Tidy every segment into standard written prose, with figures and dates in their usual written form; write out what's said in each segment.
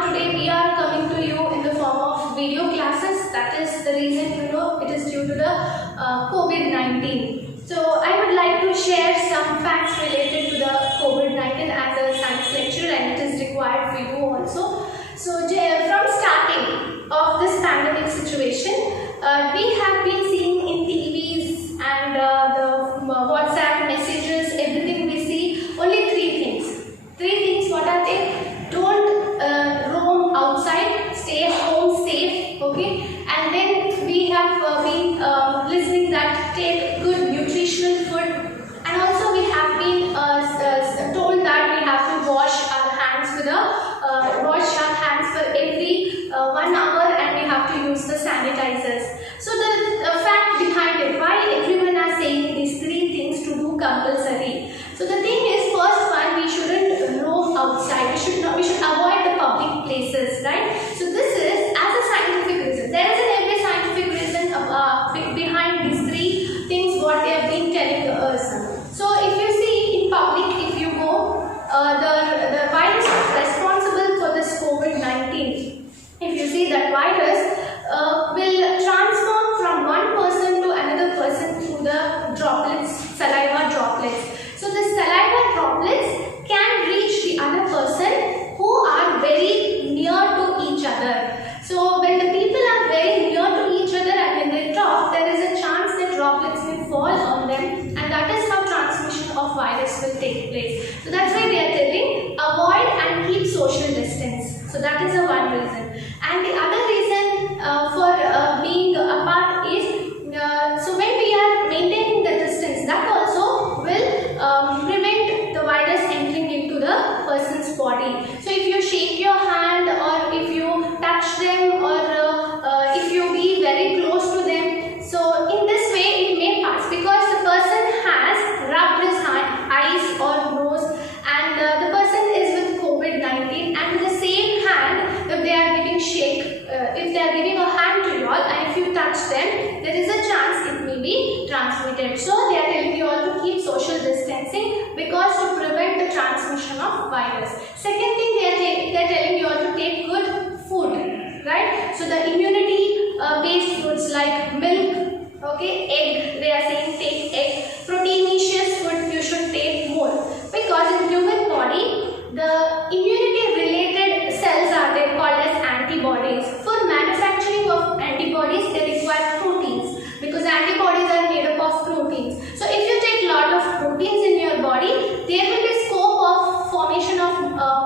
now today we are coming to you in the form of video classes. That is the reason, it is due to the COVID-19. So I would like to share some facts related to the COVID-19 as a science lecture, and it is required for you also. So from starting of this pandemic situation, we have been seeing in TVs and the WhatsApp messages, everything we see, only three things. Three things, what are they? Don't roam outside, stay at home safe, okay? And then we have been listening that take good nutritional food, and also we have been told that we have to wash our hands with for every 1 hour, and we have to use the sanitizers. So the fact behind it, why everyone are saying these three things to do compulsory. So the thing is, first one, we shouldn't roam outside. We should avoid the public places, right? So this is as a scientific reason. There is every scientific reason behind these three things what they have been telling us. So if you see in public, if you go, the virus responsible for this COVID-19, if you see that virus will transform from one person to another person through the droplets, saliva droplets. So the saliva droplets can reach the other person who are very near to each other. So when the people are very near to each other and when they talk, there is a chance that droplets will fall on them, and that is how transmission of virus will take place. So that's why they are telling avoid and keep social distance. So that is the one reason. And the other reason for being apart is so when we are maintaining the distance, that also will prevent the virus entering into the person's body. So if you shake your hand, or if you touch them, or if you be very close to them, so in this way it may pass, because the person has rubbed his eyes or nose, and the person is with COVID-19, and with the same hand, if they are giving if they are giving a hand to you all, and if you touch them, there is a chance it may be transmitted. So they are telling you all to keep social distancing, because to prevent the transmission of virus. Second thing, they are telling you all to take good food, right? So the immunity based foods like milk, okay, egg, they are saying take egg. Proteinaceous food you should take more, because in human body the immunity related cells are there called as antibodies. For manufacturing of antibodies they require proteins, because antibodies are made up of proteins. So if you take lot of proteins in your body, there will be scope of formation of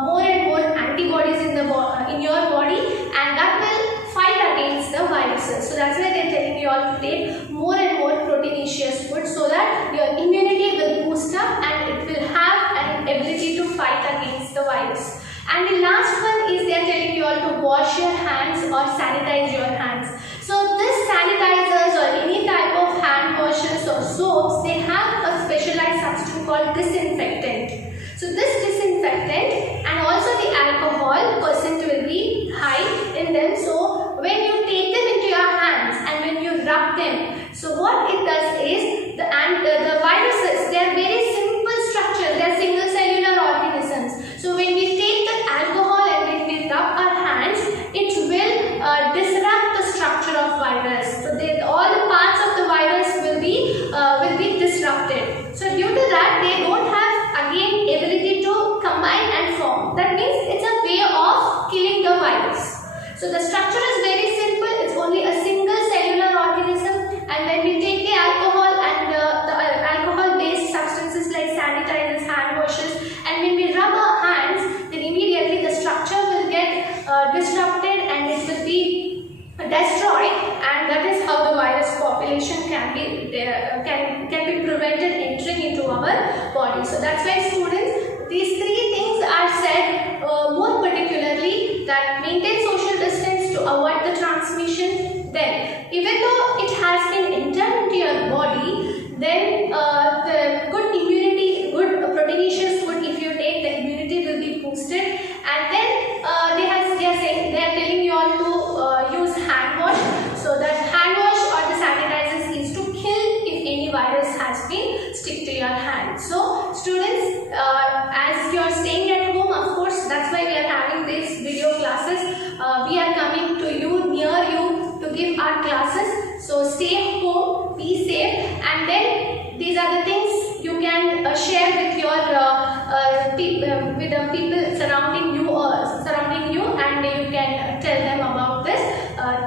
more and more antibodies in your body, and that will fight against the viruses. So that's why they are telling you all to take more and more proteinaceous food, so that your immunity will boost up and it will have an ability to fight against the virus. And the last one is they are telling you all to wash your hands or sanitize your hands. So this sanitizers or any type of hand washes or soaps, they have a specialized substance called disinfectant. So this disinfectant and also the alcohol percent will be high in them. So when you take them into your hands and when you rub them, so what it does is the viruses, they are very simple structure, they are single cellular organisms. So when we take the alcohol and when we rub our hands, it will disrupt the structure of virus. So all the parts of the virus will be disrupted. So due to that, they don't have again ability to combine and form. That means it's a way of killing the virus. So the structure is very simple. It's only a single cellular organism, and when we take the alcohol and the alcohol-based substances like sanitizers, hand washes, and when we rub our hands, then immediately the structure will get disrupted and it will be destroyed, and that is how the virus population can be prevented entering into our body. So that's why students, these three things are said more particularly, that maintain social distance to avoid the have classes, so stay home, be safe, and then these are the things you can share with your with the people surrounding you, and you can tell them about this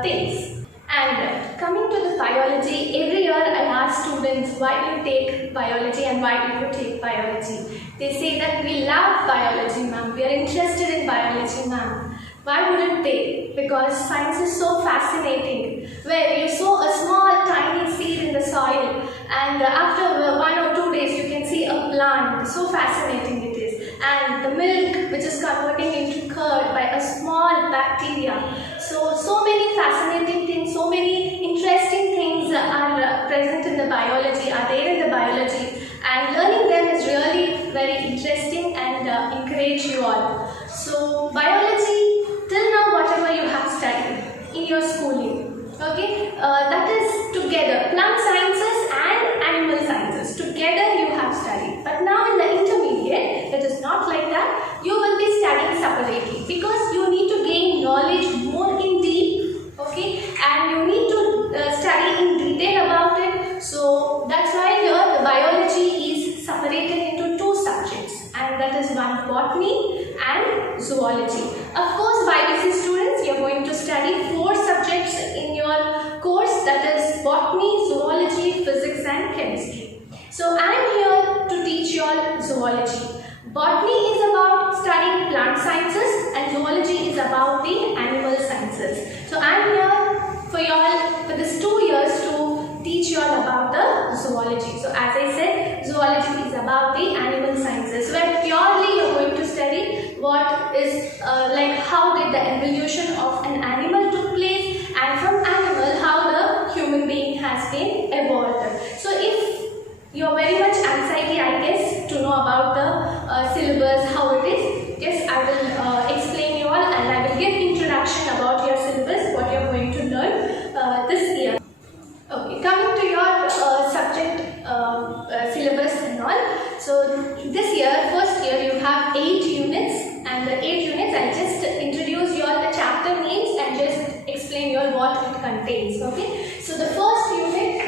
things. And coming to the biology, every year I ask students, why do you take biology and why do you take biology? They say that we love biology, ma'am, we are interested in biology, ma'am. Why wouldn't they? Because science is so fascinating, where you sow a small tiny seed in the soil and after 1 or 2 days you can see a plant. So fascinating it is. And the milk which is converting into curd by a small bacteria. So many fascinating things, so many interesting things are present in the biology, are there in the biology, and learning them is really very interesting and encourage you all. So biology, till now whatever you have studied in your schooling, okay, that is together, plant sciences and animal sciences, together you have studied. But now in the intermediate, it is not like that. You will be studying separately because you need to gain knowledge more in deep, okay, and you need to study in detail about it. So that's why here the biology is separated into 2 subjects, and that is one botany and zoology. Of course, biology students, you are going to study 4 subjects in your course, that is botany, zoology, physics and chemistry. So I am here to teach you all zoology. Botany is about studying plant sciences and zoology is about the animal sciences. So I am here for you all for this 2 years to teach you all about the zoology. So as I said, zoology is about the animal sciences, where purely you are going to study what is like how did the evolution of an animal took place, and from animal how the human being has been evolved. So if you are very much anxiety, I guess, to know about the syllabus, how it is, yes, I will explain you all and I will give introduction about your syllabus, what you are going to learn this year. Okay, coming to your subject syllabus and all. So this year, first year, you have 8 units, and the 8 units, I'll just introduce you all the chapter names and just explain you all what it contains. Okay, so the first unit,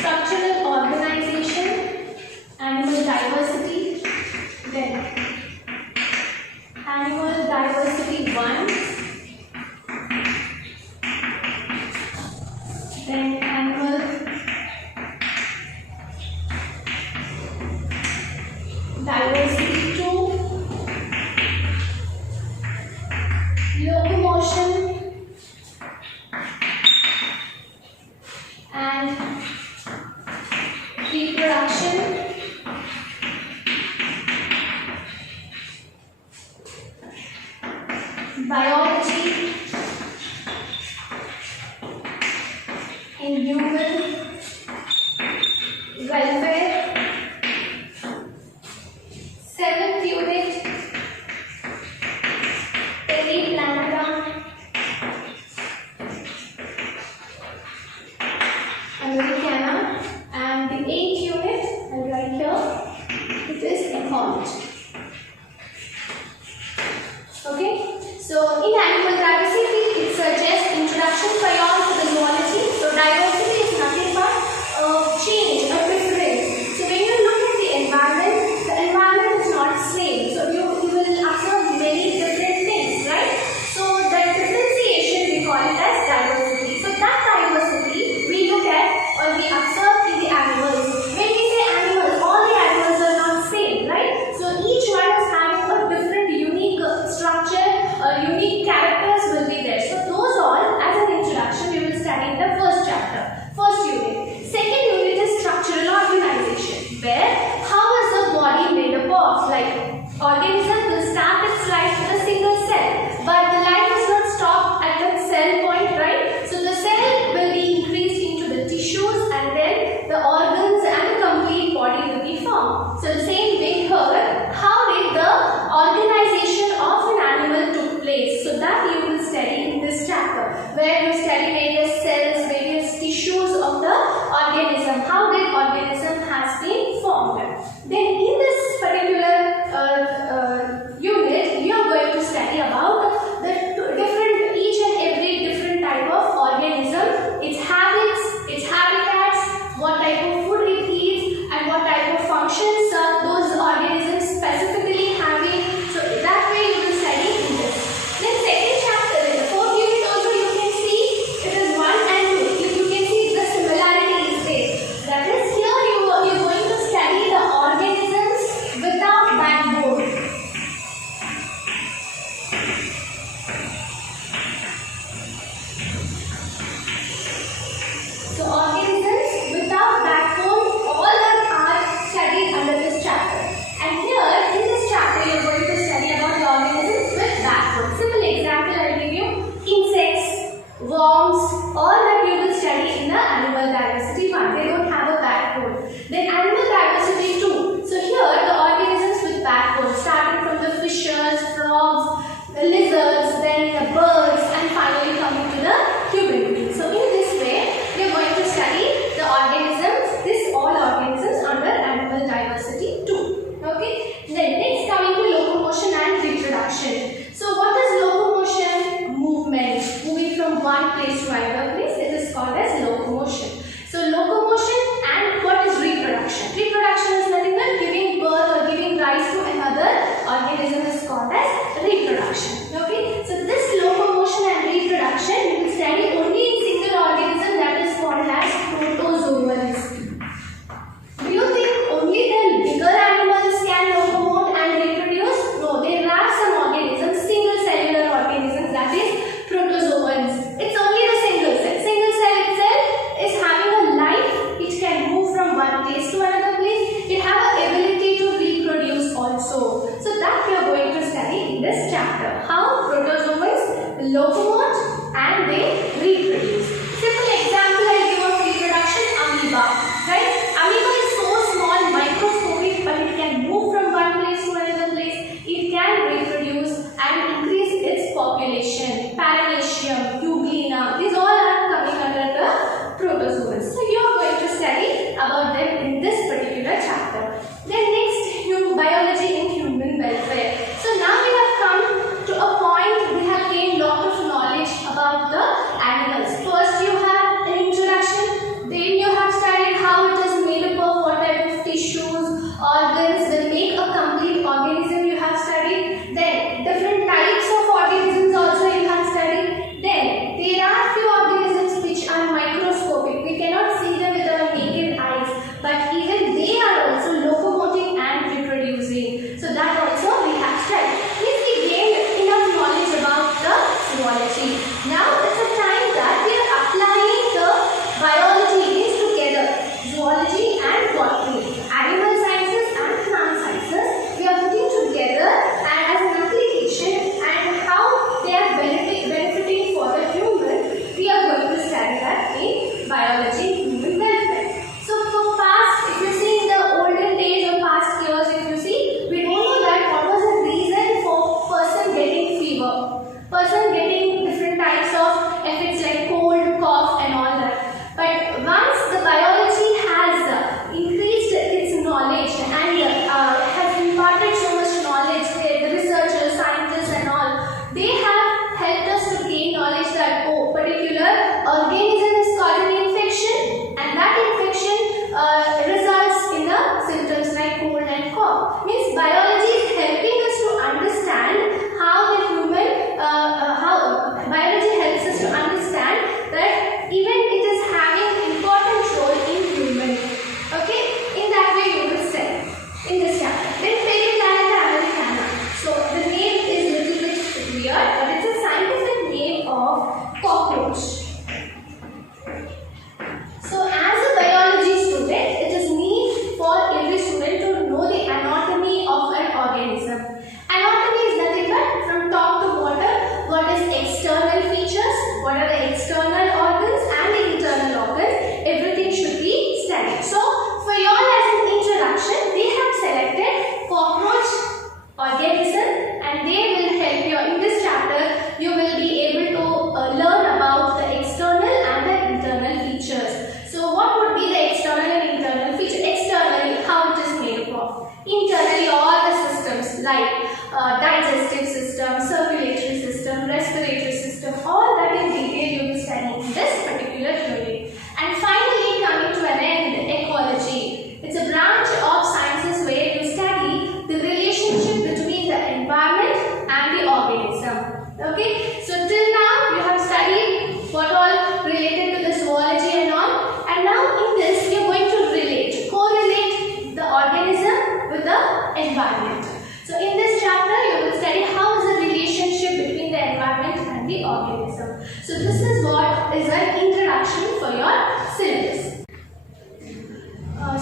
structural organization, animal diversity, then animal diversity 1, then animal diversity 2, locomotion and reproduction, biology in human welfare, 7th unit, Periplanogram, Americana, and the 8th unit, I'll write here, it is ecology. Okay, so in animal diversity, it's just introduction for you all to the zoology. So diversity is nothing but change, a difference. So when you look at the environment is not the same. So you will observe many different things, right? So that differentiation, we call it as diversity. So that diversity we look at or we observe in the animals. When we say animals, all the animals are not same, right? So each one is having a different unique structure, unique characters will be there. So those all, as an introduction, we will study in the first chapter, first unit. Second unit is structural organization, where how is the body made up of? Like organism will start its life with a single cell, but the life does not stop at that cell point, right? So the cell will be increased into the tissues, and then the organs and the complete body will be formed. organisms, this all organisms under animal diversity too. Okay. Then next coming to locomotion and reproduction. So what is locomotion? Movement, moving from one place to another place. It is called as locomotion. So locomotion, and what is reproduction? Reproduction is nothing but giving birth or giving rise to another organism is called as reproduction. Okay. So this locomotion and reproduction we will study only in single organism, that is called as protozoans. Do you think only the bigger animals can locomote and reproduce? No, there are some organisms, single cellular organisms, that is protozoans. It's only the single cell. Single cell itself is having a life. It can move from one place to another place. It has an ability to reproduce also. So that we are going to study in this chapter. How protozoans locomote and they reproduce. Simple example I give of reproduction, amoeba. Right? Amoeba is so small, microscopic, but it can move from one place to another place. It can reproduce and increase its population. Paramecium, Euglena, these all are coming under the protozoans. So you are going to study about them in this particular chapter. Then next, biology in human welfare. So now we have come to a point, we have gained lot of knowledge about the animals. First you have an introduction, then you have studied how it is made up of, what type of tissues, organs will make a complete organism you have studied. Then different types of organisms also you have studied. Then there are few organisms which are microscopic. We cannot see them with our naked eyes, but even they are also locomoting and reproducing. So that also we have studied. If we gained enough knowledge about the zoology, now it's a time that we are applying the biology is together. Zoology and botany, animal sciences and plant sciences, we are putting together and as an application, and how they are benefiting for the human, we are going to study that in biology human welfare. So for past, if you see in the olden days or past years, if you see, we don't know that what was the reason for person getting fever, person getting different types of effects like cold, cough and all that. But once the biology has increased its knowledge and has imparted so much knowledge, the researchers, scientists and all, they have helped us to gain knowledge that particular organism is causing infection, and that infection results in the symptoms like cold and cough. Means biology is helping us to understand how the human, biology helps us to understand that even it is having important role in human. Okay, in that way you will study in this chapter. Then Periplaneta americana. So the name is little bit weird, but it's a scientific name of cockroach. So as a biology student, it is need for every student to know the anatomy of an organism. Anatomy is nothing but from top to bottom, what is external features, what are the external organs and the internal organs, everything should be studied. So for you all as an introduction, they have selected cockroach organism, and they will help you in this chapter. You will be able to learn about the external and the internal features. So what would be the external and internal feature? Externally, how it is made up of. Internally, all the systems like digestive system, circulatory system, respiratory system, all that in detail you will study in this particular unit. And finally, coming to an end, ecology. It's a branch of sciences where you study the relationship between the environment and the organism. Okay, so till now you have studied what all related to the zoology and all, and now in this we are going to correlate the organism with the environment. So in this chapter you will study how is the relationship between the environment and the organism. So this is what is an introduction for your syllabus.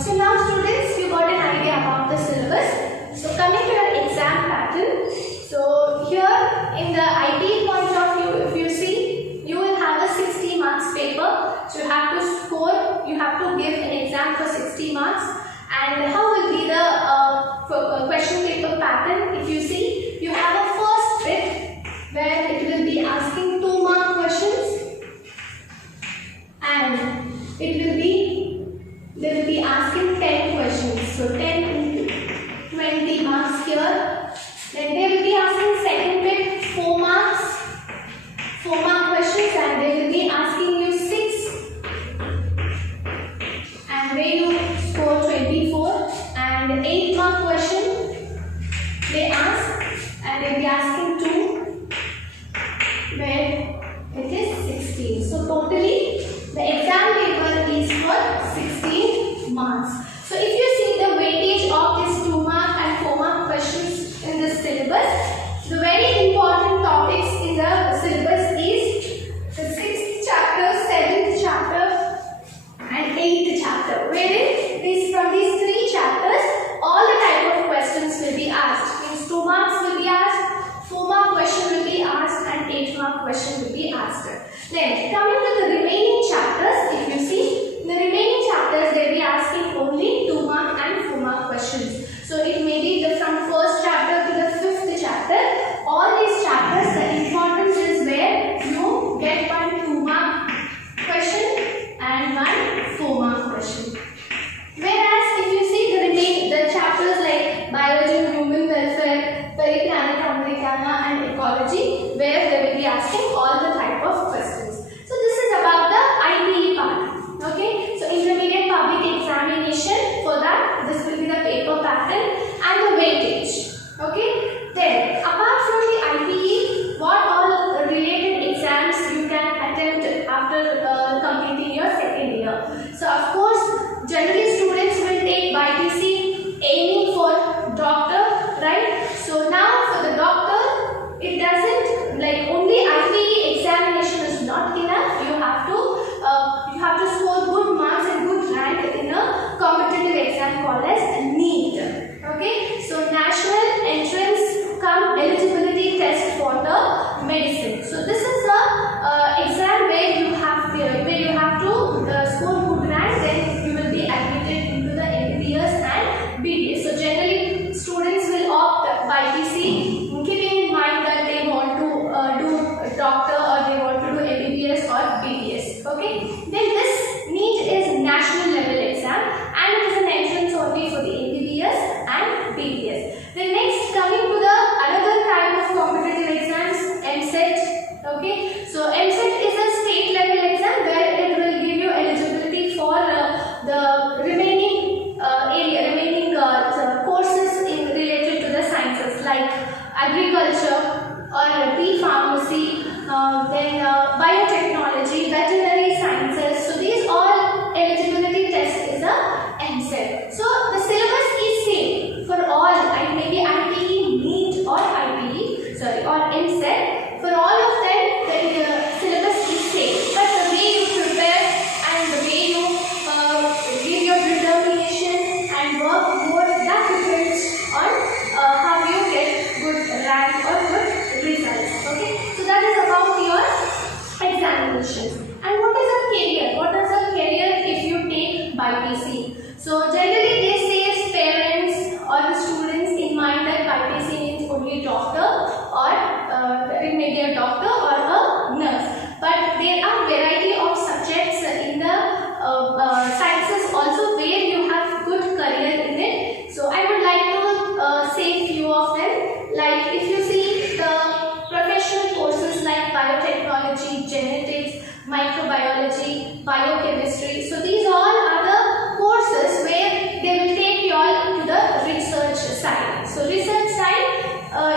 So now students, you got an idea about the syllabus. So coming to your exam pattern. So here in the IT point of view, if you see, you will have a 60 marks paper. So you have to score, you have to give an exam for 60 marks. And how will be the question paper pattern? If you see, you have a first bit where it will be asking 2-mark questions, and it will be where you score 24, and 8 mark question they ask, and they'll be asking 2 where it is 16. So totally the exam paper is for 16 marks. So if you see the weightage of these 2 mark and 4 mark questions in the syllabus, the very important topics in the syllabus is the 6th chapter, 7th chapter and 8th chapter, wherein from these 3 chapters all the type of questions will be asked. Means 2 marks will be asked, 4 mark question will be asked and 8 mark question will be asked. Then coming to the remaining chapters, if you see, in the remaining chapters they will be asking only 2 mark and 4 mark questions. So it may be from 1st chapter to the 5th chapter. All these chapters, the importance is where you get 1 2 mark question and 1 4 mark question. Whereas if you see the chapters like biology, human welfare, periplanet americana and ecology, where they will be asking all the type of questions. So this is about the IPE part. Okay, so intermediate public examination, for that this will be the paper pattern and the weightage. Okay, then apart from the IPE, what all related exams you can attempt after completing your second year? So of course, generally students will take BIPC aiming for doctor, right? So now for the doctor, it doesn't, like, only IPE examination is not enough. You have to score good marks and good rank in a competitive exam called as NEET. Okay, so National Entrance Cum Eligibility Test for the Medicine. So this is the exam where you have to score good rank, then you will be admitted into the MBBS and BDS. So generally students will opt BIPC, keeping in mind that they want to do doctor or they want to do MBBS or BDS. Okay, then this NEET is national level exam and it is an entrance only for the MBBS and BDS. Then next, coming to the another type of competitive exams, MCET. Okay, so MCET is a state level exam where it will give you eligibility for the remaining courses related to the sciences like agriculture or pharmacy, then biotechnology, veterinary sciences. So these all eligibility test is a MCET. So the syllabus is same for all, and maybe IPE, NEET or MCET. For all of them, the syllabus is same, but the way you prepare and the way you give your determination and work more, that depends on how you get good rank or good results. Okay, so that is about your examinations. And what is a career? What is a career if you take BIPC? So generally they say parents or the students in mind that BIPC means only doctor or it may be a doctor or a nurse. But there are variety of subjects in the sciences also where you have good career in it. So I would like to say few of them. Like if you see the professional courses like biotechnology, genetics, microbiology, biochemistry. So these all are the courses where they will take you all to the research side. So research side,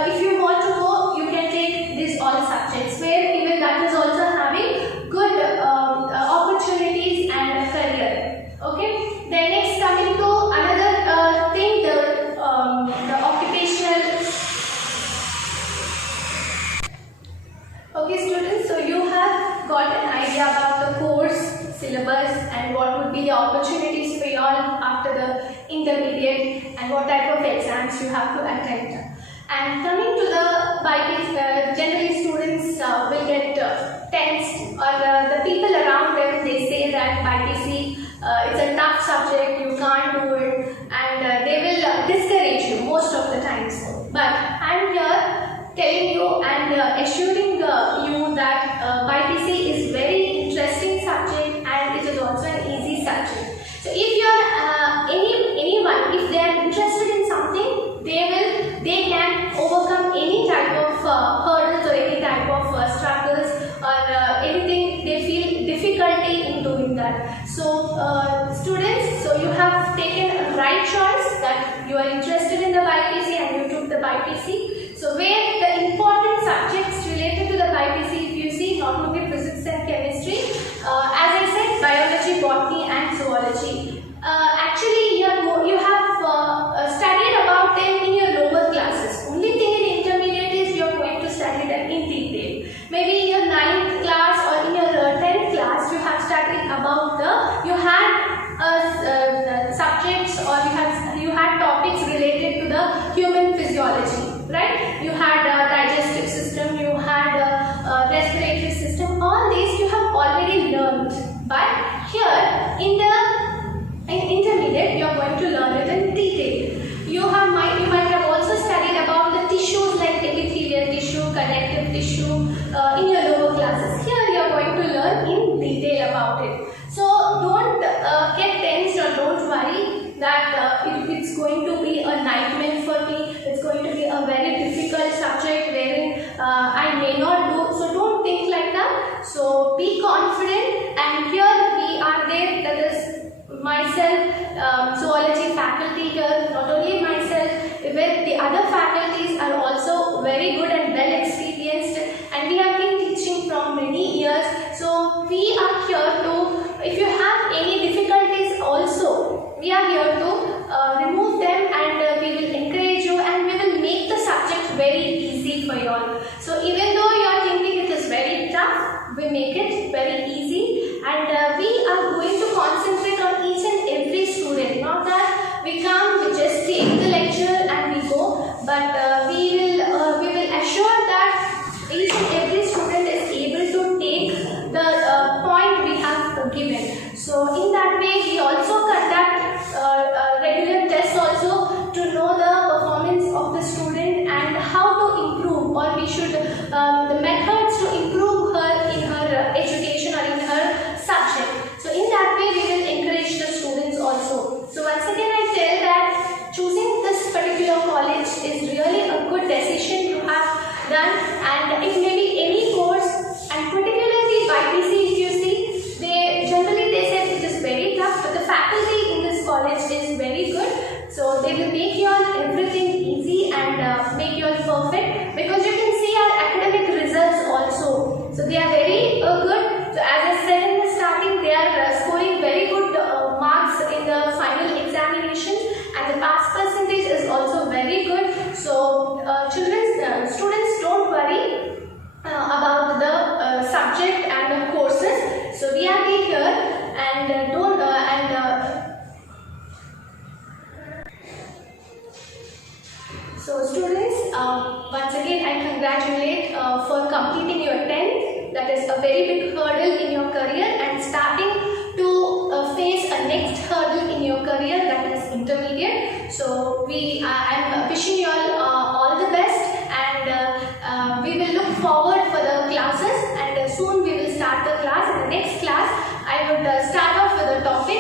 if you want to go, you can take these all subjects where even that is also having good opportunities and career. Okay. Then next, coming to another thing, the occupational. Okay students, so you have got an idea about the course, syllabus and what would be the opportunities for you all after the intermediate and what type of exams you have to attempt. And coming to the BIPC, generally students will get tensed, or the people around them, they say that BIPC it's a tough subject, you can't do it, and they will discourage you most of the times. But I am here telling you and assuring you that BIPC is very interesting subject and it is also an easy subject. So if you are anyone, if they are interested in something, they can overcome any type of hurdles or any type of struggles or anything they feel difficulty in doing that. So students, so you have taken a right choice that you are interested in the BPC and you took the BPC. So where the important subjects related to the BPC, if you see, not only physics and chemistry, as I said, biology, botany and zoology. Actually you have studied about them in your lower classes. Only thing in intermediate is you are going to study them in detail. Maybe in your 9th class or in your 10th class you have studied about you had subjects, or you had topics related to the human physiology, right? You had digestive system, you had respiratory system. All these you have already learned, but here in intermediate you are going to learn it in detail. You might have also studied about the tissues like epithelial tissue, connective tissue in your lower classes. Here you are going to learn in detail about it. So don't get tensed or don't worry that it's going to be a nightmare for me. It's going to be a very difficult subject wherein I may not do. So don't think like that. So be confident, and here we are there. That is myself, zoology faculty here. Not only myself, even the other faculties are also very good and well experienced, and we have been teaching from many years. So we are here to, if you have any difficulties also, we are here to remove them, and we will encourage you, and we will make the subject very easy for you all. So even though you are thinking it is very tough, we make it very easy, and we are going to concentrate on each and every student. Not that we come, we just take the lecture and we go, but we will assure that each and every student is able to take the point we have given. So in that way, we also conduct regular tests also to know the performance of the student and how to improve, or we should the methods to improve her in her education or in her subject. So in that way, we will encourage the students also. So once again, I tell that choosing this particular college is really a good decision you have done, and it may be any course, and particularly BPC, if you see, they say it is very tough, but the faculty in this college is very good. So they will make your everything easy and make your perfect, because you can see our academic results also. So they are very good. So as I said in the starting, they are scoring very good marks in the final examination, and the pass percentage is also very good. So students, don't worry about the subject and the courses. So we are here, and so students, once again I congratulate for completing your 10th. That is a very big hurdle in your career, and starting to face a next hurdle in your career, that is intermediate. So I am wishing you all